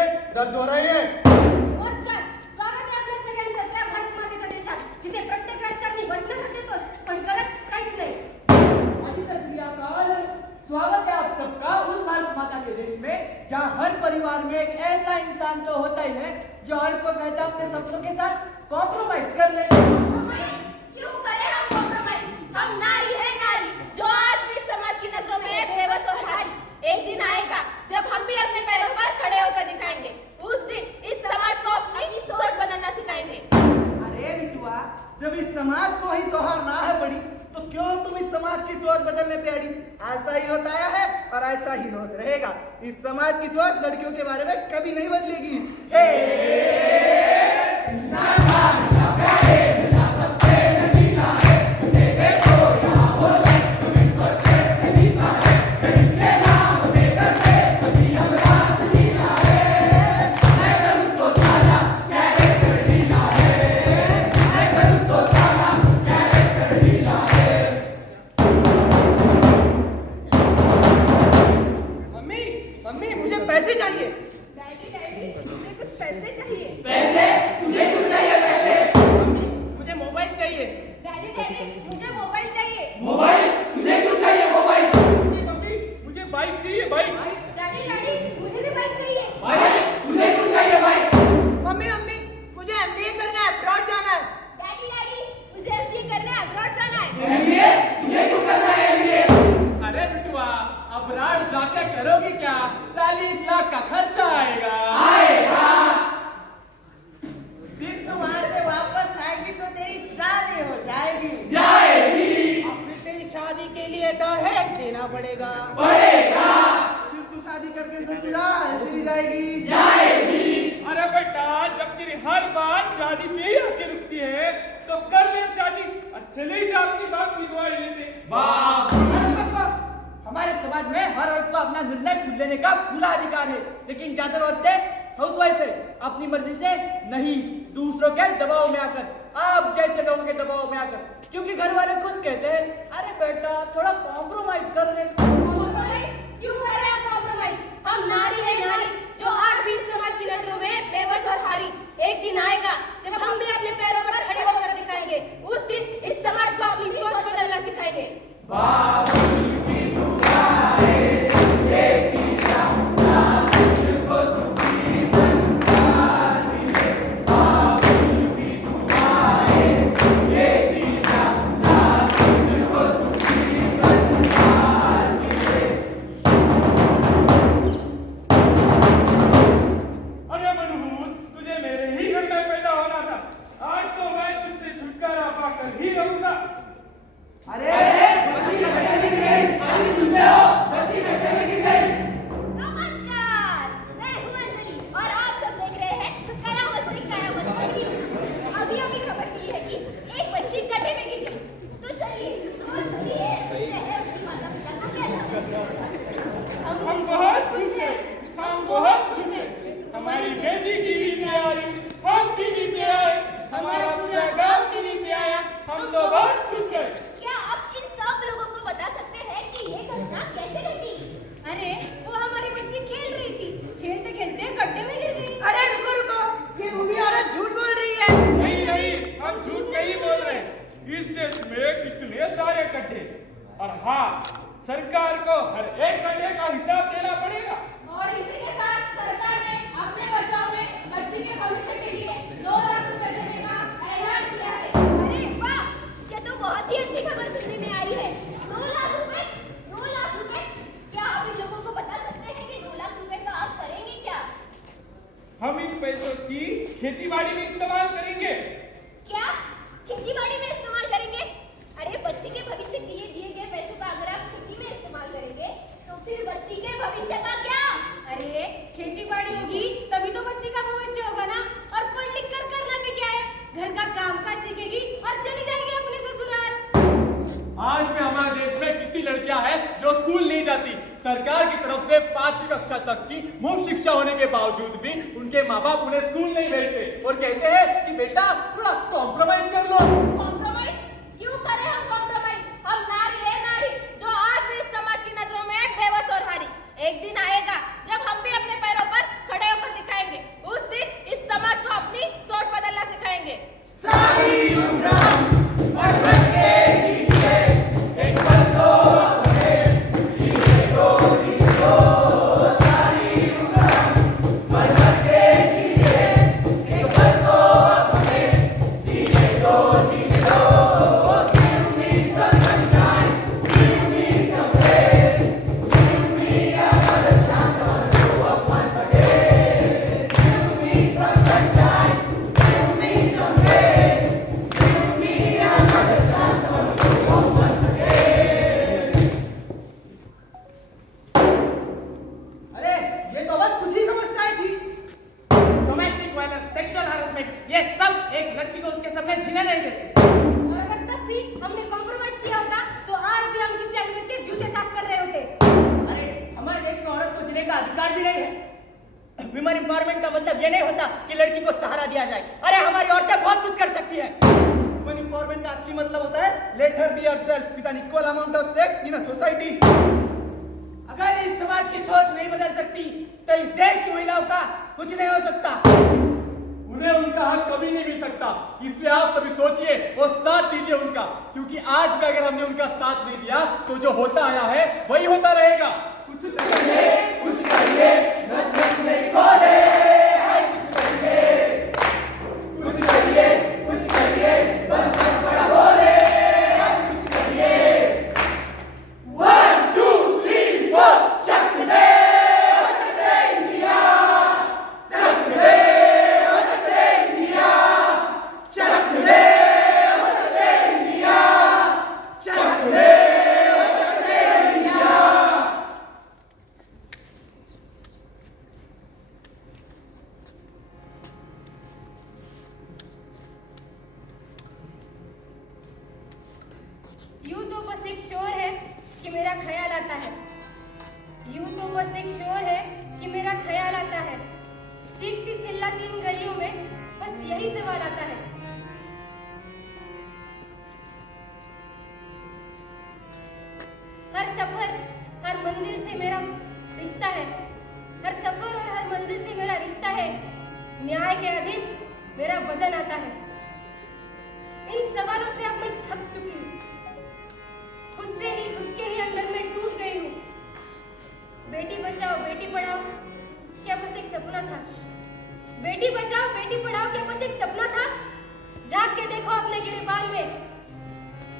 के दर्द हो रहे हैं। नमस्कार, स्वागत आहे आपल्या सगळ्यांचं त्या भारत मातेच्या देशात, जिथे प्रत्येक राष्ट्रांनी वचनं देतोच, पण करत काहीच नाही। हाजी सत श्री अकाल। स्वागत है आप सबका उस भारत माता के देश में जहाँ हर परिवार में एक ऐसा इंसान तो होता ही है जो हर को कहता है अपने सपनों के साथ कॉम्प्रोमाइज कर ले। क्यों करें हम कॉम्प्रोमाइज? हम नारी है नारी, जो आज भी समाज की नजरों में बेबस और हारी। एक दिन आएगा जब हम भी अपने पैरों पर खड़े होकर दिखाएंगे। उस दिन इस समाज को अपनी सोच बदलना सिखाएंगे। अरे बिटुआ, जब इस समाज को ही तोहार ना है पड़ी तो क्यों तुम इस समाज की सोच बदलने पे अड़ी? ऐसा ही होता आया है और ऐसा ही होता रहेगा। इस समाज की सोच लड़कियों के बारे में कभी नहीं बदलेगी। मम्मी मुझे पैसे चाहिए। डैडी डैडी, मुझे कुछ पैसे चाहिए। पैसे? तुझे क्यों चाहिए पैसे? मम्मी मुझे मोबाइल चाहिए। डैडी डैडी, मुझे मोबाइल चाहिए। मोबाइल? तुझे क्यों चाहिए मोबाइल? मम्मी मुझे बाइक चाहिए, बाइक। डैडी डैडी, मुझे भी बाइक चाहिए। भाई तुझे क्यों चाहिए भाई? मम्मी मुझे एमबीए करना है, अब्रॉड जाना है। डैडी डैडी, मुझे एमबीए करना है, अब्रॉड जाना है। एमबीए? तुझे क्यों करना है एमबीए? अरे बिटुआ, अब्रॉड जाके करोगी क्या? 40 लाख का खर्चा आएगा। फिर तो वहाँ से वापस आएगी तो तेरी शादी हो जाएगी। अब फिर तेरी शादी के लिए दहेज देना पड़ेगा। फिर तू शादी करके ससुराल चली जाएगी। अरे बेटा, जब तेरी हर बात शादी पे ही आके रुकती है तो कर ले शादी और चले जा अपनी बात की दुआई लेते। हमारे समाज में हर औरत को अपना निर्णय खुद लेने का पूरा अधिकार है, लेकिन ज्यादातर औरतें हाउसवाइफ है, अपनी मर्जी से नहीं, दूसरों के दबाव में आकर, आप जैसे लोगों के दबाव में आकर, क्योंकि घर वाले खुद कहते हैं अरे बेटा थोड़ा कॉम्प्रोमाइज कर ले। कॉम्प्रोमाइज? क्यों कर रहे हैं कॉम्प्रोमाइज? हम नारी है नारी, जो आज भी इस समाज की नजरों में बेबस और हारी। एक दिन आएगा जब हम भी अपने पैरों पर खड़े होकर दिखाएंगे। उस दिन इस समाज को अपनी सोच बदलना सिखाएंगे। अरे मनहूस, तुझे मेरे ही घर में पैदा होना था। आज तो मैं तुझसे छुटकारा पाकर ही रहूंगा। नमस्कार, मैं हूं अंजलि और आप सब देख रहे हैं कयामत से कयामत तक की। अभी अभी खबर की है कि एक बच्ची गड्ढे में गिर गई। तो चलिए आज देखते हैं उसके माता पिता का कैसा। हम बहुत खुश हैं, हम बहुत खुश हैं। हमारी बेटी की भी प्यारी, हम की भी प्यारी, हमारा पूरा गांव की भी प्यारा। हम तो बहुत खुश हैं। क्या आप इन सब लोगों को बता सकते हैं कि ये घटना कैसे घटी? अरे वो हमारी बच्ची खेल रही थी, खेलते खेलते गड्ढे में गिर गई। अरे रुको, ये बूढ़ी औरत झूठ बोल रही है। नहीं, हम झूठ नहीं बोल रहे। इस देश में कितने सारे गड्ढे, और हाँ, सरकार को हर एक गड्ढे का हिसाब देना पड़ेगा। और इसी के साथ सरकार ने अपने बचाव में बच्ची के भविष्य के लिए 2 लाख रुपए देने का ऐलान किया है। अरे वाह, ये तो बहुत ही अच्छी खबर सुनने में आई है। 2 लाख रुपए, 2 लाख रुपए। क्या आप इन लोगों को बता सकते हैं कि 2 लाख रुपए का आप करेंगे क्या? हम इन पैसों की खेती-बाड़ी में इस्तेमाल करेंगे। क्या खेती-बाड़ी में इस्तेमाल करेंगे? अरे बच्ची के भविष्य के लिए दिए गए पैसों का अगर आप खेती में इस्तेमाल करेंगे तो फिर बच्ची के भविष्य का क्या? अरे खेती-बाड़ी होगी तभी तो बच्ची का भविष्य होगा ना। और पढ़ लिख कर करना भी क्या है? घर का काम-काज सीखेगी और चली जाएगी अपने ससुराल। आज में हमारे देश में कितनी लड़कियां हैं जो स्कूल नहीं जाती। सरकार की तरफ से 5वीं कक्षा तक की मुफ्त शिक्षा होने के बावजूद भी उनके माँ बाप उन्हें स्कूल नहीं भेजते और कहते हैं कि बेटा थोड़ा कॉम्प्रोमाइज कर लो। कॉम्प्रोमाइज? क्यों करें हम कॉम्प्रोमाइज? हम नारी है नारी, जो आज भी इस समाज की नजरों में बेबस और हारी। एक दिन आएगा जब हम भी अपने पैरों पर खड़े होकर दिखाएंगे। अपने जीने नहीं देते। और अगर तब भी हमने कॉम्प्रोमाइज किया होता तो आज भी हम किसी अमीर के जूते साफ कर रहे होते। अरे हमारे देश में औरत को जीने का अधिकार भी नहीं है। विमेन एम्पावरमेंट का मतलब ये नहीं होता कि लड़की को सहारा दिया जाए। अरे हमारी औरतें बहुत कुछ कर सकती हैं। वुमेन एम्पावरमेंट का असली मतलब होता है let her be herself with an equal amount of stake in a society. अगर इस समाज की सोच नहीं बदल सकती तो इस देश की महिलाओं का कुछ नहीं हो सकता। उन्हें उनका हक कभी नहीं मिल सकता। इसलिए आप सभी सोचिए और साथ दीजिए उनका, क्योंकि आज भी अगर हमने उनका साथ नहीं दिया तो जो होता आया है वही होता रहेगा। कुछ करिए बस बस मेरी कॉल है। कुछ करिए बस बस बड़ा बोले। कुछ करिए 1 2 3 4 चक दे इंडिया। चक दे इंडिया। चक दे इंडिया। चक दे इंडिया। यूं तो बस एक शोर है कि मेरा ख्याल आता है। यूं तो बस एक शोर है कि मेरा ख्याल आता है। चीखती चिल्लाती इन गलियों में बस यही सवाल आता है। हर सफर हर मंजिल से मेरा रिश्ता है। हर सफर और हर मंजिल से मेरा रिश्ता है। न्याय के अधीन मेरा बदन आता है। इन सवालों से अब मैं थक चुकी हूँ। खुद के ही अंदर में टूट गई हूँ। बेटी बचाओ बेटी पढ़ाओ क्या बस एक सपना था? बेटी बचाओ बेटी पढ़ाओ क्या बस एक सपना था? झांक के देखो अपने गिरेबान में।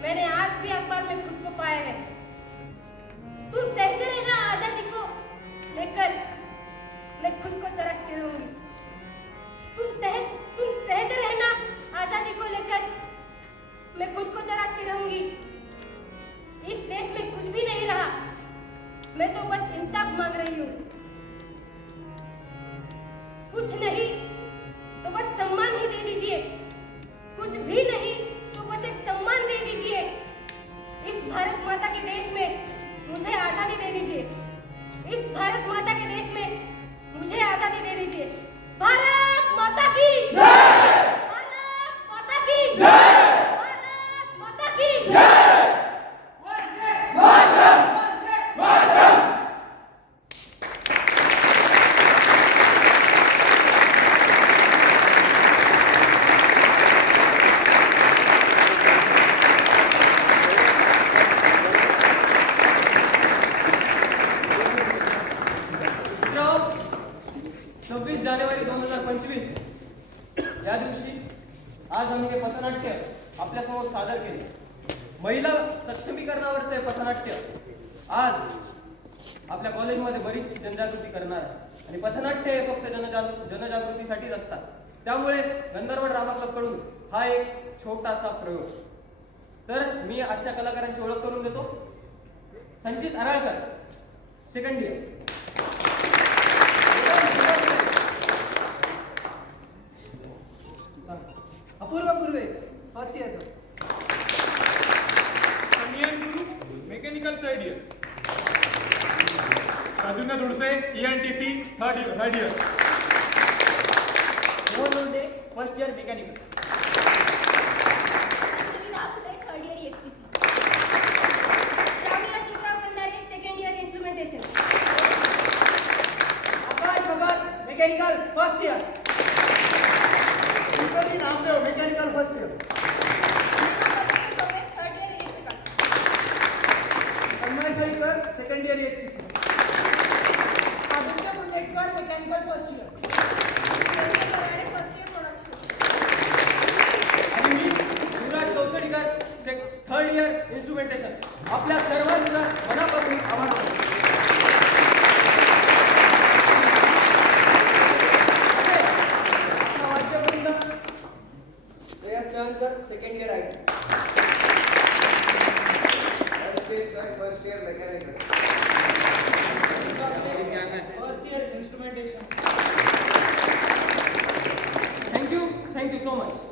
मैंने आज भी अखबार में खुद को पाया है। तुम सहते रहना आजादी को लेकर, मैं खुद को तरसती रहूंगी। तुम सहते रहना आजादी को लेकर, मैं खुद को तरसती रहूंगी। इस देश में कुछ भी नहीं रहा, मैं तो बस इंसाफ मांग रही हूँ। कुछ नहीं तो बस सम्मान ही दे दीजिए। कुछ भी नहीं तो बस एक सम्मान दे दीजिए। इस भारत माता के देश में मुझे आजादी दे दीजिए। इस भारत माता के देश में मुझे आजादी दे दीजिए। भारत माता की जय! भारत माता की जय! भारत माता की जय! जानेवारी 2025 या दिवशी आज आम्ही हे पथनाट्य आपल्या समोर सादर केले। महिला सक्षमीकरणावरचे पथनाट्य आज आपल्या कॉलेजमध्ये बरीच जनजागृती करणार आहे आणि पथनाट्य हे फक्त जनजागृतीसाठीच असतात। त्यामुळे गंधर्व ड्रामा क्लबकडून हा एक छोटासा प्रयोग। तर मी आजच्या कलाकारांची ओळख करून देतो। Sanchit Aralkar, second year. Apurva Purve first year. Samiyan Guru mechanical third year. Pradyumna Dhudse ENTC third year. Mohan Londhe first year mechanical. Sunita Phule third year EXTC। Shravani Ashokrao Kandare second year instrumentation. Akash Bhagat mechanical first year. Nikoli Namdev mechanical first year. Third year electrical. Tanmay Khalikar second year EXTC। Aditya Pundetkar mechanical first year. First year production. आणि मी Yuvraj Kausadikar third year instrumentation. आपल्या सर्वांना मनापासून आभार मानतो। Second year आहे। First year mechanical. First year instrumentation. Thank you so much.